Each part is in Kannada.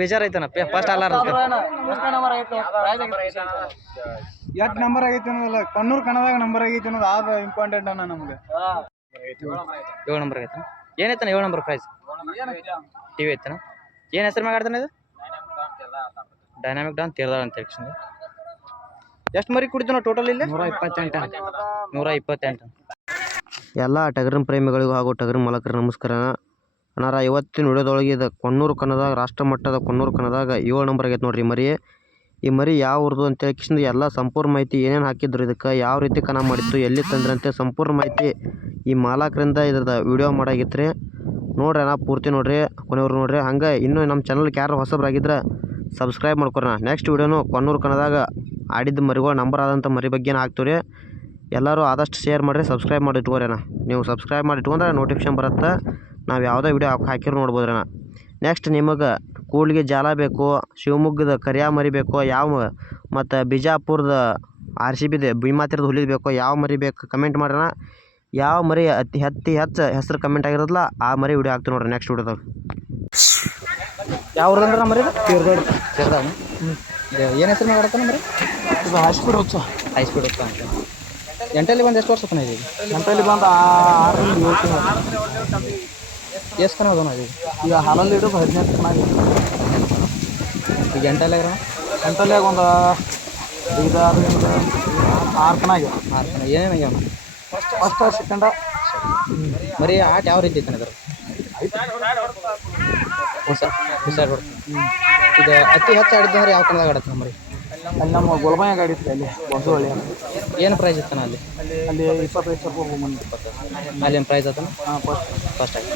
ಬೇಜಾರೈತನ ಫಸ್ಟ್ ಅಲ್ಲಾರ ಎಷ್ಟು ನಂಬರ್ ಆಗೈತಿ ಅನ್ನೋದಲ್ಲ ಕಣ್ಣೂರು ಕನ್ನದಾಗ ನಂಬರ್ ಆಗೈತಿ ಅನ್ನೋದು ಆದ ಇಂಪಾರ್ಟೆಂಟ್ ಅಣ್ಣ ನಮ್ಗೆ 7 ನಂಬರ್ ಆಗೈತನ ಏನೈತನ 7 ನಂಬರ್ ಪ್ರೈಸ್ ಟಿವಿ ಐತನ ಏನು ಹೆಸರು ಮ್ಯಾಗ ಆಡ್ತಾನೆ ಇದು ಡೈನಾಮಿಕ್ ಡಾನ್ ತೀರ್ದಾಳ ಅಂತ ಹೇಳಿ ಎಷ್ಟು ಮರಿ ಕುಡಿತಾನ ಟೋಟಲ್ ಇಲ್ಲಿ 128 ಎಲ್ಲ ಟಗರಿನ ಪ್ರೇಮಿಗಳಿಗೂ ಹಾಗೂ ಟಗರಿನ ಮಾಲಕರ ನಮಸ್ಕಾರ ಅಣ್ಣಾರ. ಇವತ್ತಿನ ವಿಡಿಯೋದೊಳಗೆ ಇದು ಕೊಣ್ಣೂರು ಕನ್ನದಾಗ ರಾಷ್ಟ್ರ ಮಟ್ಟದ ಕೊಣ್ಣೂರು ಕನ್ನದಾಗ 7 ನಂಬರ್ ಆಗೈತೆ ನೋಡ್ರಿ ಮರಿ. ಈ ಮರಿ ಯಾವ ಊರ್ದು ಅಂತ ಹೇಳಿ ಎಲ್ಲ ಸಂಪೂರ್ಣ ಮಾಹಿತಿ ಏನೇನು ಹಾಕಿದ್ರು ಇದಕ್ಕೆ ಯಾವ ರೀತಿ ಕನ ಮಾಡಿತ್ತು ಎಲ್ಲಿ ತಂದ್ರಂತೆ ಸಂಪೂರ್ಣ ಮಾಹಿತಿ ಈ ಮಾಲಕರಿಂದ ಇದ್ರದ್ದು ವಿಡಿಯೋ ಮಾಡಾಗಿತ್ತು ರೀ. ನೋಡ್ರಿ ಅಣ್ಣ ಪೂರ್ತಿ ನೋಡ್ರಿ ಕೊನೆಯವ್ರು ನೋಡ್ರಿ. ಹಂಗೆ ಇನ್ನೂ ನಮ್ಮ ಚಾನಲ್ಗೆ ಯಾರು ಹೊಸಬ್ರಾಗಿದ್ರೆ ಸಬ್ಸ್ಕ್ರೈಬ್ ಮಾಡ್ಕೊರೋಣ. ನೆಕ್ಸ್ಟ್ ವಿಡಿಯೋನು ಕೊಣ್ಣೂರು ಕನ್ನದಾಗ ಆಡಿದ್ದ ಮರಿಗಳು ನಂಬರ್ ಆದಂಥ ಮರಿ ಬಗ್ಗೆನೇ ಹಾಕ್ತೀವಿ ರೀ. ಎಲ್ಲರೂ ಆದಷ್ಟು ಶೇರ್ ಮಾಡಿರಿ, ಸಬ್ಸ್ಕ್ರೈಬ್ ಮಾಡಿ ಇಟ್ಕೋರಿ ಅಣ್ಣ. ನೀವು ಸಬ್ಸ್ಕ್ರೈಬ್ ಮಾಡಿ ಇಟ್ಕೊಂಡ್ರೆ ನೋಟಿಫಿಕೇಶನ್ ಬರುತ್ತೆ, ನಾವು ಯಾವುದೇ ವಿಡಿಯೋ ಹಾಕಿರೋ ನೋಡ್ಬೋದ್ರಿ ಅಣ್ಣ. ನೆಕ್ಸ್ಟ್ ನಿಮಗೆ ಕೂಡ್ಲಿಗೆ ಜಾಲ ಬೇಕು, ಶಿವಮೊಗ್ಗದ ಕರಿಯಾ ಮರಿ ಬೇಕು, ಯಾವ ಮತ್ತು ಬಿಜಾಪುರದ RCBದ ಭೀಮಾತಿರದ ಹುಲಿದು ಬೇಕು, ಯಾವ ಮರಿ ಬೇಕು ಕಮೆಂಟ್ ಮಾಡೋಣ. ಯಾವ ಮರಿ ಹೆಚ್ಚು ಹೆಸರು ಕಮೆಂಟ್ ಆಗಿರೋದಿಲ್ಲ ಆ ಮರಿ ವಿಡಿಯೋ ಹಾಕ್ತೀವಿ ನೋಡ್ರಿ ನೆಕ್ಸ್ಟ್ ವಿಡಿಯೋದಾಗ. ಯಾವ ಊರಂದ್ರೆ ಮರಿ ಸೇರ್ದಾಗ ಏನು ಹೆಸರು ಮಾಡತ್ತಾನ ಮರಿ ಇದು ಹೈಸ್ಪೀಡ್ ಹುಚ್ಚ ಅಂತ ಎಂಟಲ್ಲಿ ಬಂದು ಎಷ್ಟು ವರ್ಷ ಇದೆ ಎಂಟಲ್ಲಿ ಬಂದು 6 ರಿಂದ 7 ತಿಂಗಳು ಎಷ್ಟು ಕನ ಅದಾನ ಈಗ ಹಾಲಲ್ಲಿ ಇಡೋದು 18 ಕನ ಈಗ ಎಂಟಲ್ಲಾಗ ಒಂದು 5-6 ರಿಂದ 6 ಕನ ಆಗ್ಯಾವ. 6 ಕನ ಏನೇನಾಗ್ಯಾವ ಫಸ್ಟ್ ಸೆಕೆಂಡ ಮರಿ ಆಟ ಯಾವ ರೀತಿ ಐತೆ ಅದ್ರ ಈಗ ಅತಿ ಹೆಚ್ಚು ಆಡಿದ್ದಂದ್ರೆ ಯಾವ ಕನ್ನದಾಗ ಆಡತ್ತೆ ಮರಿ ಅಲ್ಲಿ ನಮ್ಮ ಗೊಲ್ಬಾಯಾಗ ಆಡಿತ್ತು ಅಲ್ಲಿ ಹೊಸಹಳ್ಳಿ ಏನು ಪ್ರೈಸ್ ಇತ್ತಾನ ಅಲ್ಲಿ 25 ರೂಪಾಯಿ ಬಂದು ಅಲ್ಲೇನು ಪ್ರೈಸ್ ಆತನ ಫಸ್ಟ್ ಆಗಿ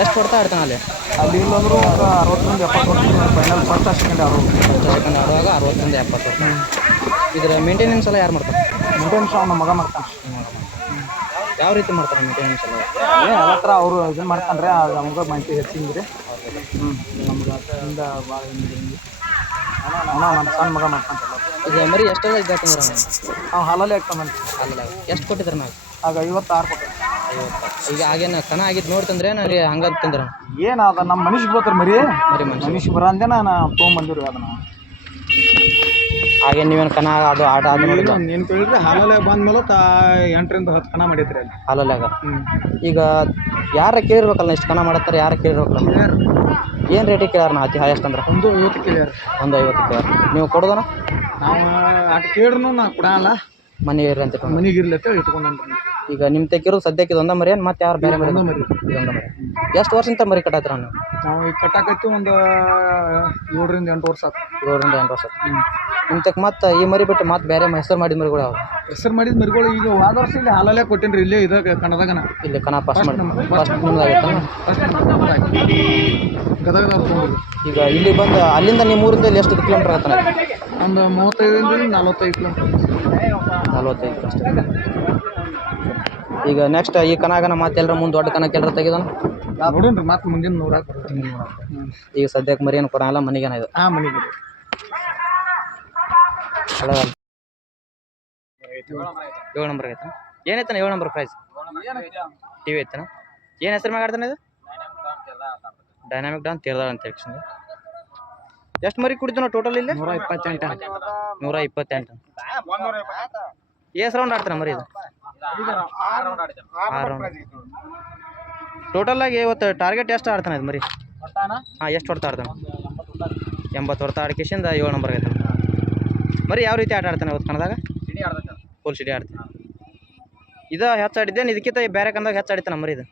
ಎಷ್ಟು ಕೊಡ್ತಾ ಆಡ್ತಾನೆ ಅಲ್ಲಿ ಇಲ್ಲಂದ್ರೂ ಒಂದು 60 ರಿಂದ 70 ವರ್ಷ ಫೈನಲ್ ಫಸ್ಟ್ ಸೆಕೆಂಡ್ ಆಡುವಾಗ 60 ರಿಂದ 70 ವರ್ಷ. ಇದರ ಮೇಂಟೆನೆನ್ಸ್ ಎಲ್ಲ ಯಾರು ಮಾಡ್ತಾರೆ? ಮೇಂಟೆನೆನ್ಸ್ ನಮ್ಮ ಮಗ ಮಾಡ್ತಾನೆ. ಯಾವ ರೀತಿ ಮಾಡ್ತಾರೆ ಮೇಂಟೆನೆನ್ಸ್ ಎಲ್ಲ? ಎಲ್ಲ ಥರ ಅವರು ಇದನ್ನು ಮಾಡ್ತಾನೆ ರೀ. ನಮ್ಗೆ ಮಾಹಿತಿ ಹೆಚ್ಚಿಂಗ್ ರೀ. ನಮ್ಗೆ ಅದರಿಂದ ಭಾಳ ನಮ್ಮ ಸಣ್ಣ ಮಗ ಮಾಡ್ತಾನೆ. ಈಗ ಮರಿ ಎಷ್ಟೆಲ್ಲ ಇದ್ದಾಕಂದ್ರೆ ನಾವು ಹಾಲಲ್ಲೇ ಹಾಕ್ತಾನೆ. ಹಾಲಲ್ಲ ಎಷ್ಟು ಕೊಟ್ಟಿದ್ರೆ ನಾವು ಆಗ 56 ಕೊಟ್ಟೆ. ಈಗ ಆಗೇನು ಕನ ಆಗಿದ್ದು ನೋಡ್ತಂದ್ರೆ ಅಲ್ಲಿ ಹಂಗಂತಂದ್ರೆ ಏನು ಅದ ನಮ್ಮ ಮನುಷ್ಯ ಬರ್ತಾರೆ ಮರಿ ಮನುಷ್ಯ ಬರಂದೆ ನಾನು ತೊಗೊಂಬಂದಿರಿ ಅದನ್ನು. ಹಾಗೆ ನೀವೇನು ಕನ ಅದು ಆಟ ಆದ ನೋಡಿಲ್ಲ ಏನು ಕೇಳಿದ್ರೆ ಹಾಲಲ್ಲೇ ಬಂದ್ಮೇಲೆ 8 ರಿಂದ 10 ಕನ ಮಾಡೈತ್ರಿ ಅಲ್ಲಿ ಹಾಲಲ್ಲಾಗ. ಈಗ ಯಾರ ಕೇಳಿರ್ಬೇಕಲ್ಲ ಇಷ್ಟು ಕನ ಮಾಡತ್ತಾರೆ, ಯಾರು ಕೇಳಿರ್ಬೇಕಲ್ಲ? ಏನು ರೇಟಿಗೆ ಕೇಳ್ಯಾರ ನಾ ಅತಿ ಹೈಯೆಸ್ಟ್ ಅಂದ್ರೆ? 150 ಕೇಳ್ಯಾರ. 150 ಕೇಳ್ಯಾರ. ನೀವು ಕೊಡೋದನ? ನಾವು ಅಟ್ ಕೇಳಿದ್ರು ನಾ ಕೊಡಲ್ಲ, ಮನೆಗೆ ಇರ್ರಿ ಅಂತ ಮನೆಗೆ ಇರ್ಲಿ ಅಂತ ಇಟ್ಕೊಂಡ್ರಿ. ಈಗ ನಿಮ್ಮ ತೆಗಿರೋದು ಸದ್ಯಕ್ಕೆ ಇದೊಂದ ಮರಿ ಏನು ಮತ್ತೆ ಯಾರು ಬೇರೆ ಮರಿ? ಇದೊಂದ ಮರಿ. ಎಷ್ಟು ವರ್ಷದಿಂದ ಮರಿ ಕಟ್ಟಾಯ್ತು ನೀವು? ನಾವು ಈಗ ಕಟ್ಟಾಕೈತಿ ಒಂದು 7 ರಿಂದ 8 ವರ್ಷ ಆಯ್ತು. 7 ರಿಂದ 8 ವರ್ಷ. ನಿಮ್ಮ ತಕ್ಕ ಮತ್ತೆ ಈ ಮರಿ ಬಿಟ್ಟು ಮತ್ತೆ ಬೇರೆ ಹೆಸರು ಮಾಡಿದ ಮರಿಗಳು ಯಾವ ಹೆಸರು ಮಾಡಿದ ಮರಿಗಳು? ಈಗ ಹೋದ ವರ್ಷ ಇಲ್ಲಿ ಹಾಲಲ್ಲೇ ಕೊಟ್ಟೇನ್ರಿ, ಇಲ್ಲೇ ಇದಾಗ ಕನ್ನದಾಗನ ಇಲ್ಲಿ ಕನ ಫಸ್ಟ್ ಫಸ್ಟ್ ನಿಮ್ದಾಗಿತ್ತು ಗದಗದವ್ರು ತೊಗೊಂಡ್ರಿ. ಈಗ ಇಲ್ಲಿ ಬಂದು ಅಲ್ಲಿಂದ ನಿಮ್ಮ ಊರಿಂದ ಇಲ್ಲಿ ಎಷ್ಟು ಕಿಲೋಮೀಟರ್ ಆಗತ್ತಾನೆ? ಒಂದು 35 ರಿಂದ 45 ಕಿಲೋಮೀಟರ್. 45 ಅಷ್ಟೇ. ಈಗ ನೆಕ್ಸ್ಟ್ ಈ ಕನಾಗನ ಮತ್ತೆ ಎಲ್ಲರ ಮುಂದೆ ದೊಡ್ಡ ಕನ ಕೆಲರ ತೆಗಿದಾನ ನೋಡೋಣ್ರಿ. ಮತ್ತೆ ಮುಂದಿನ ನೋಡಾಕ ಈಗ ಸದ್ಯಕ್ಕೆ ಮರಿ ಏನು ಕೊಡಲ್ಲ, ಮನೆಗೇನ ಇದು? ಮನೆಗೆ 7 ನಂಬರ್ ಐತ. ಏನೈತಾನ 7 ನಂಬರ್ ಪ್ರೈಸ್? ಟಿವಿ ಐತನ. ಏನು ಹೆಸರು ಮ್ಯಾಗ ಆಡ್ತಾನೆ ಇದು? ಡೈನಾಮಿಕ್ ಡಾನ್ ತೀರ್ದಾಳ ಅಂತ ಹೇಳಿ. ಎಷ್ಟು ಮರಿ ಕುಡಿತಾನ ಟೋಟಲ್ ಇಲ್ಲಿ? 128. ಎಷ್ಟು ರೌಂಡ್ ಆಡ್ತಾನೆ ಮರಿ ಇದು? 6 ರೌಂಡ್. ಟೋಟಲ್ ಆಗಿ ಇವತ್ತು ಟಾರ್ಗೆಟ್ ಎಷ್ಟು ಆಡ್ತಾನೆ ಇದು ಮರಿ? ಎಷ್ಟು ಹೊಡ್ತಾ ಆಡ್ತಾನೆ? 80 ಹೊಡ್ತಾ ಆಡ್ಕೇಶಿಂದ 7 ನಂಬರ್ ಆಗೈತೆ ಮರಿ. ಯಾವ ರೀತಿ ಆಟ ಆಡ್ತಾನೆ ಇವತ್ತು ಕನ್ನದಾಗ? ಫುಲ್ ಸಿಡಿ ಆಡ್ತಾನೆ. ಇದು ಹೆಚ್ಚು ಆಡಿದ್ದೇನೆ, ಇದಕ್ಕಿಂತ ಬೇರೆ ಕಂದಾಗ ಹೆಚ್ಚು ಆಡಿತಾನೆ ಮರಿ ಇದು?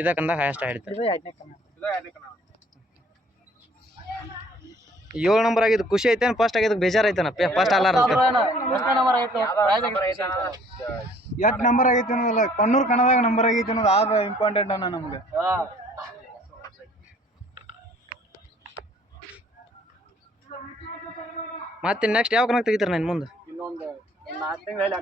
ಇದ ಕಂದಾಗ ಹೈಯೆಸ್ಟ್ ಆಡಿತಾನೆ. 7 ನಂಬರ್ ಆಗಿದ್ದು ಖುಷಿ ಐತೇನು? ಫಸ್ಟ್ ಆಗಿದ್ದು ಬೇಜಾರೈತನ? ಫಸ್ಟ್ ಅಲ್ಲಾರ 8 ನಂಬರ್ ಆಗೈತಿ ಅನ್ನೋದಲ್ಲ ಕೊಣ್ಣೂರು ಕನ್ನದಾಗ ನಂಬರ್ ಆಗೈತಿ ಅನ್ನೋದು ಆದ ಇಂಪಾರ್ಟೆಂಟ್ ಅಣ್ಣ ನಮ್ಗೆ. ಮತ್ತೆ ನೆಕ್ಸ್ಟ್ ಯಾವ ಕನಕ ತೆಗಿತಾರೆ ನಾನು ಮುಂದೆ? ಇನ್ನೊಂದು 4 ತಿಂಗಳು